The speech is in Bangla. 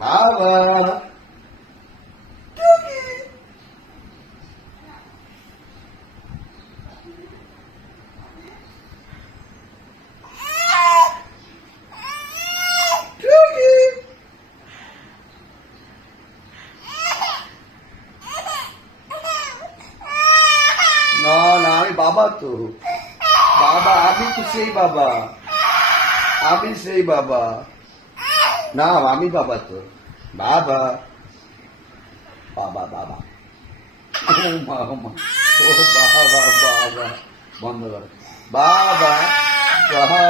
বাবা না না আমি বাবা তো বাবা আমি তো সেই বাবা আমি সেই বাবা না আমি বাবা তো বাবা বাবা বাবা ও মা ও মা ও বাবা বাবা বন্ধ কর বাবা বাবা